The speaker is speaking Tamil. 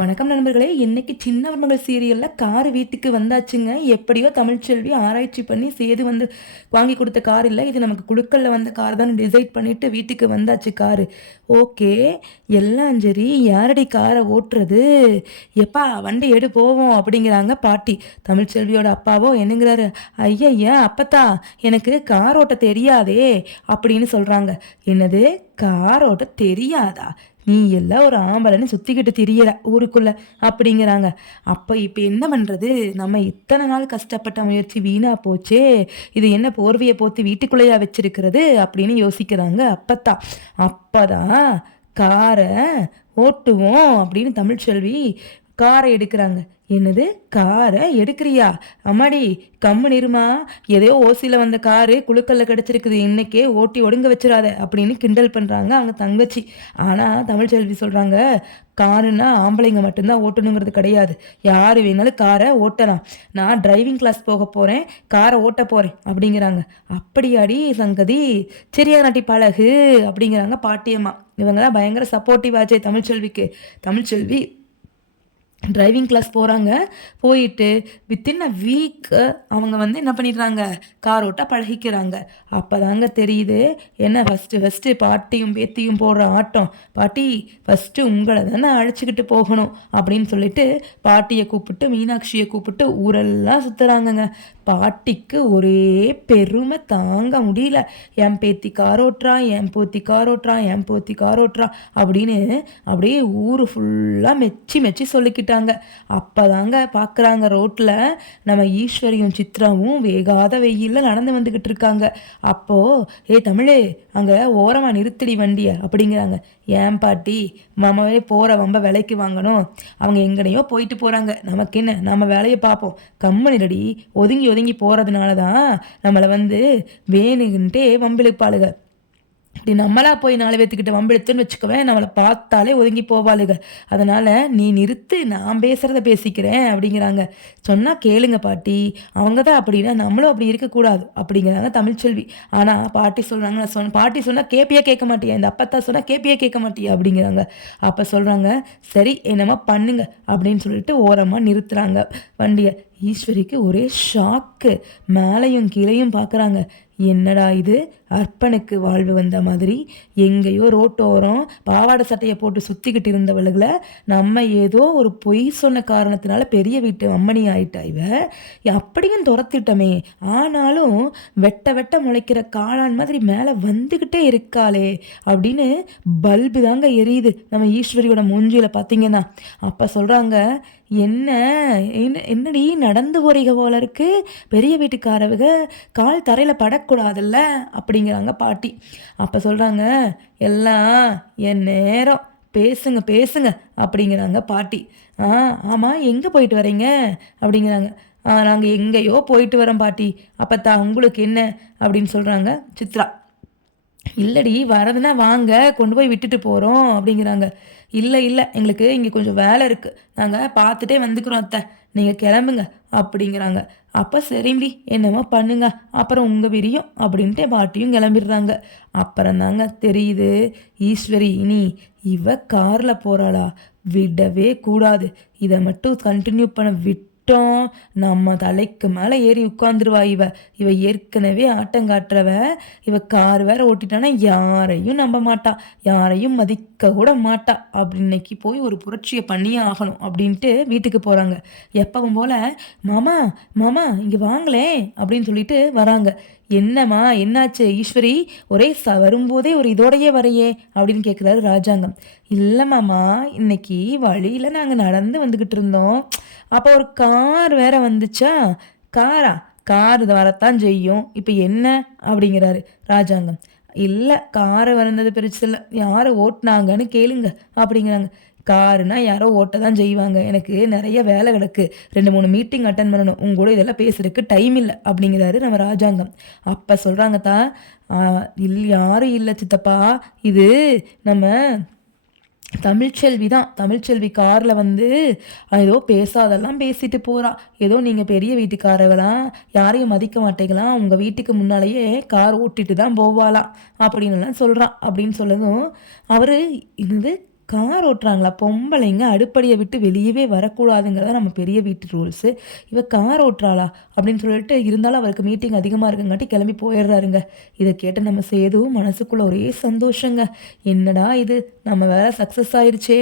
வணக்கம் நண்பர்களே. இன்னைக்கு சின்ன மகள் சீரியல்ல கார் வீட்டுக்கு வந்தாச்சுங்க. எப்படியோ தமிழ்ச்செல்வி ஆராய்ச்சி பண்ணி சேது வந்து வாங்கி கொடுத்த கார் இல்ல. இது நமக்கு குலுக்கல்ல வந்த கார் தான் டிசைட் பண்ணிட்டு வீட்டுக்கு வந்தாச்சு காரு. ஓகே. எல்லாம் சரி. யாரடி காரை ஓட்டுறது? எப்பா வண்டி எடு போவோம் அப்படிங்கிறாங்க பாட்டி. தமிழ்ச்செல்வியோட அப்பாவோ என்னங்கிறாரு, ஐயய்யா அப்பத்தா எனக்கு கார் ஓட்ட தெரியாதே அப்படின்னு சொல்றாங்க. என்னது கார் ஓட்ட தெரியாதா? நீ எல்லாம் ஒரு ஆம்பளைன்னு சுத்திக்கிட்டு திரியற ஊருக்குள்ள அப்படிங்கிறாங்க. அப்ப இப்ப என்ன பண்றது? நம்ம இத்தனை நாள் கஷ்டப்பட்ட முயற்சி வீணா போச்சே. இது என்ன போர்வையை போத்தி வீட்டுக்குள்ளேயா வச்சிருக்கிறது அப்படின்னு யோசிக்கிறாங்க அப்பத்தான். அப்பதான் காரை ஓட்டுவோம் அப்படின்னு தமிழ்ச்செல்வி காரை எடுக்கிறாங்க. என்னது காரை எடுக்கிறியா? அம்மாடி கம்முன்னு இருமா. எதையோ ஓசியில் வந்த காரு குழுக்கல்ல கிடச்சிருக்குது, இன்னைக்கே ஓட்டி ஒடுங்க வச்சிடாத அப்படின்னு கிண்டல் பண்ணுறாங்க அவங்க தங்கச்சி. ஆனால் தமிழ்ச்செல்வி சொல்கிறாங்க, காருன்னா ஆம்பளைங்க மட்டும்தான் ஓட்டணுங்கிறது கிடையாது, யார் வேணாலும் காரை ஓட்டலாம். நான் டிரைவிங் கிளாஸ் போக போகிறேன், காரை ஓட்ட போகிறேன் அப்படிங்கிறாங்க. அப்படியாடி சங்கதி, சரியா நாட்டி பழகு அப்படிங்கிறாங்க பாட்டியம்மா. இவங்க தான் பயங்கர சப்போர்ட்டிவ் ஆச்சே தமிழ்ச்செல்விக்கு. தமிழ்ச்செல்வி டிரைவிங் கிளாஸ் போகிறாங்க. போயிட்டு வித்தின் அ வீக் அவங்க வந்து என்ன பண்ணிடுறாங்க, கார் ஓட்ட பழகிக்கிறாங்க. அப்போ தாங்க தெரியுது என்ன ஃபஸ்ட்டு பாட்டியும் பேத்தியும் போடுற ஆட்டம். பாட்டி ஃபஸ்ட்டு உங்களை தானே அழைச்சிக்கிட்டு போகணும் அப்படின்னு சொல்லிட்டு பாட்டியை கூப்பிட்டு மீனாட்சியை கூப்பிட்டு ஊரெல்லாம் சுற்றுறாங்கங்க. பாட்டிக்கு ஒரே பெருமை தாங்க முடியல. என் பேத்தி காரோட்டுறா, என் போத்தி காரோட்டுறான், என் போத்தி காரோட்டுறா அப்படின்னு அப்படியே ஊர் ஃபுல்லாக மெச்சி மெச்சி சொல்லிக்கிட்டாங்க. அப்போதாங்க பார்க்குறாங்க ரோட்டில் நம்ம ஈஸ்வரியும் சித்ராவும் வேகாத வெயிலில் நடந்து வந்துக்கிட்டு இருக்காங்க. அப்போது தமிழே அங்கே ஓரமாக நிறுத்தடி வண்டியை அப்படிங்கிறாங்க. ஏன் பாட்டி, மாமாவே போகிற வம்ப விலைக்கு வாங்கணும், அவங்க எங்கனையோ போயிட்டு போகிறாங்க, நமக்கு என்ன, நம்ம வேலையை பார்ப்போம், கம்மனிரடி. ஒதுங்கி ஒதுங்கி போகிறதுனால தான் நம்மளை வந்து வேணுகின்ட்டே வம்பிழுப்பாளுக. இப்படி நம்மளா போய் 4 பேத்துக்கிட்ட வம்பெடுத்துன்னு வச்சுக்குவேன், நம்மளை பார்த்தாலே ஒதுங்கி போவாளுங்க. அதனால் நீ நிறுத்து, நான் பேசுகிறத பேசிக்கிறேன் அப்படிங்கிறாங்க. சொன்னால் கேளுங்க பாட்டி, அவங்க தான் அப்படின்னா நம்மளும் அப்படி இருக்கக்கூடாது அப்படிங்கிறாங்க தமிழ்ச்செல்வி. ஆனால் பாட்டி சொல்கிறாங்க, நான் பாட்டி சொன்னால் கேப்பியா கேட்க மாட்டியா, இந்த அப்பத்தா சொன்னால் கேப்பியா கேட்க மாட்டியா அப்படிங்கிறாங்க. அப்போ சொல்கிறாங்க, சரி என்னமா பண்ணுங்க அப்படின்னு சொல்லிட்டு ஓரமாக நிறுத்துகிறாங்க வண்டியை. ஈஸ்வரிக்கு ஒரே ஷாக்கு. மேலையும் கீழையும் பார்க்குறாங்க. என்னடா இது, அர்ப்பனுக்கு வாழ்வு வந்த மாதிரி எங்கேயோ ரோட்டோரம் பாவாடை சட்டையை போட்டு சுற்றிக்கிட்டு இருந்தவளுகளை நம்ம ஏதோ ஒரு பொய் சொன்ன காரணத்தினால பெரிய வீட்டு அம்மணி ஆயிட்டா இவ. அப்படியும் துரத்திட்டமே, ஆனாலும் வெட்ட வெட்ட முளைக்கிற காளான் மாதிரி மேலே வந்துக்கிட்டே இருக்காளே அப்படின்னு பல்பு தாங்க எரியுது நம்ம ஈஸ்வரியோட மூஞ்சியில் பார்த்தீங்கன்னா. அப்போ சொல்கிறாங்க, என்ன என்னடி நடந்து போறீங்க போல இருக்கு, பெரிய வீட்டுக்காரவுக கால் தரையில் படக்கூடாதுல்ல அப்படிங்கிறாங்க பாட்டி. அப்போ சொல்கிறாங்க, எல்லாம் என் நேரம், பேசுங்க பேசுங்க அப்படிங்கிறாங்க பாட்டி. ஆமாம் எங்கே போயிட்டு வரீங்க அப்படிங்கிறாங்க. நாங்கள் எங்கேயோ போயிட்டு வரோம் பாட்டி. அப்பத்தா உங்களுக்கு என்ன அப்படின்னு சொல்கிறாங்க சித்ரா. இல்லடி வரதுன்னா வாங்க, கொண்டு போய் விட்டுட்டு போகிறோம் அப்படிங்கிறாங்க. இல்லை இல்லை எங்களுக்கு இங்கே கொஞ்சம் வேலை இருக்குது, நாங்கள் பார்த்துட்டே வந்துக்கிறோம் அத்தை, நீங்கள் கிளம்புங்க அப்படிங்கிறாங்க. அப்போ சரிண்டி என்னமோ பண்ணுங்க, அப்புறம் உங்கள் விரியும் அப்படின்ட்டு பாட்டியும் கிளம்பிடுறாங்க. அப்புறம் தாங்க தெரியுது, ஈஸ்வரி இனி இவ காரில் போகிறாளா, விடவே கூடாது, இதை மட்டும் கண்டினியூ பண்ண விட்டோம் நம்ம தலைக்கு மேலே ஏறி உட்காந்துருவா இவ. இவ ஏற்கனவே ஆட்டங்காட்டுறவ, இவ கார் வேற ஓட்டிட்டானா யாரையும் நம்ப மாட்டா, யாரையும் மதிக்க கூட மாட்டா. அப்படி இன்னைக்கு போய் ஒரு புரட்சியை பண்ணியே ஆகணும் அப்படின்ட்டு வீட்டுக்கு போகிறாங்க. எப்பவும் போல மாமா மாமா இங்கே வாங்களே அப்படின்னு சொல்லிட்டு வராங்க. என்னம்மா என்னாச்சு ஈஸ்வரி, ஒரே வரும்போதே ஒரு இதோடையே வரையே அப்படின்னு கேட்குறாரு ராஜாங்கம். இல்லை மாமா, இன்னைக்கு வழியில் நாங்கள் நடந்து வந்துக்கிட்டு இருந்தோம், அப்போ ஒரு கார் வேற வந்துச்சா. காரா? கார் இது வரத்தான் செய்யும், இப்போ என்ன அப்படிங்கிறாரு ராஜாங்கம். இல்லை காரை வந்தது பெருசு இல்லை, யாரை ஓட்டினாங்கன்னு கேளுங்க அப்படிங்கிறாங்க. காருனா யாரோ ஓட்ட தான் செய்வாங்க, எனக்கு நிறைய வேலை கிடக்கு, 2 3 மீட்டிங் அட்டன் பண்ணணும், உங்க கூட இதெல்லாம் பேசுறதுக்கு டைம் இல்லை அப்படிங்கிறாரு நம்ம ராஜாங்கம். அப்போ சொல்கிறாங்க தான், யாரும் இல்லை சித்தப்பா, இது நம்ம தமிழ்ச்செல்வி தான். தமிழ்ச்செல்வி காரில் வந்து ஏதோ பேசாதெல்லாம் பேசிட்டு போகிறா, ஏதோ நீங்கள் பெரிய வீட்டுக்காரங்களாம் யாரையும் மதிக்க மாட்டேங்களாம், உங்கள் வீட்டுக்கு முன்னாலேயே கார் ஓட்டிட்டு தான் போவாளாம் அப்படின்னுலாம் சொல்கிறான். அப்படின்னு சொல்லதும் அவர் இது கார் ஓட்டுறாங்களா? பொம்பளைங்க அடுப்படிய விட்டு வெளியவே வரக்கூடாதுங்கிறத நம்ம பெரிய வீட்டு ரூல்ஸு. இவ கார் ஓட்டுறாளா? அப்படின்னு சொல்லிட்டு இருந்தாலும் அவருக்கு மீட்டிங் அதிகமா இருக்குங்காட்டி கிளம்பி போயிடுறாருங்க. இத கேட்டு நம்ம சேதுவும் மனசுக்குள்ள ஒரே சந்தோஷங்க. என்னடா இது! நம்ம வேல சக்சஸ் ஆயிருச்சே!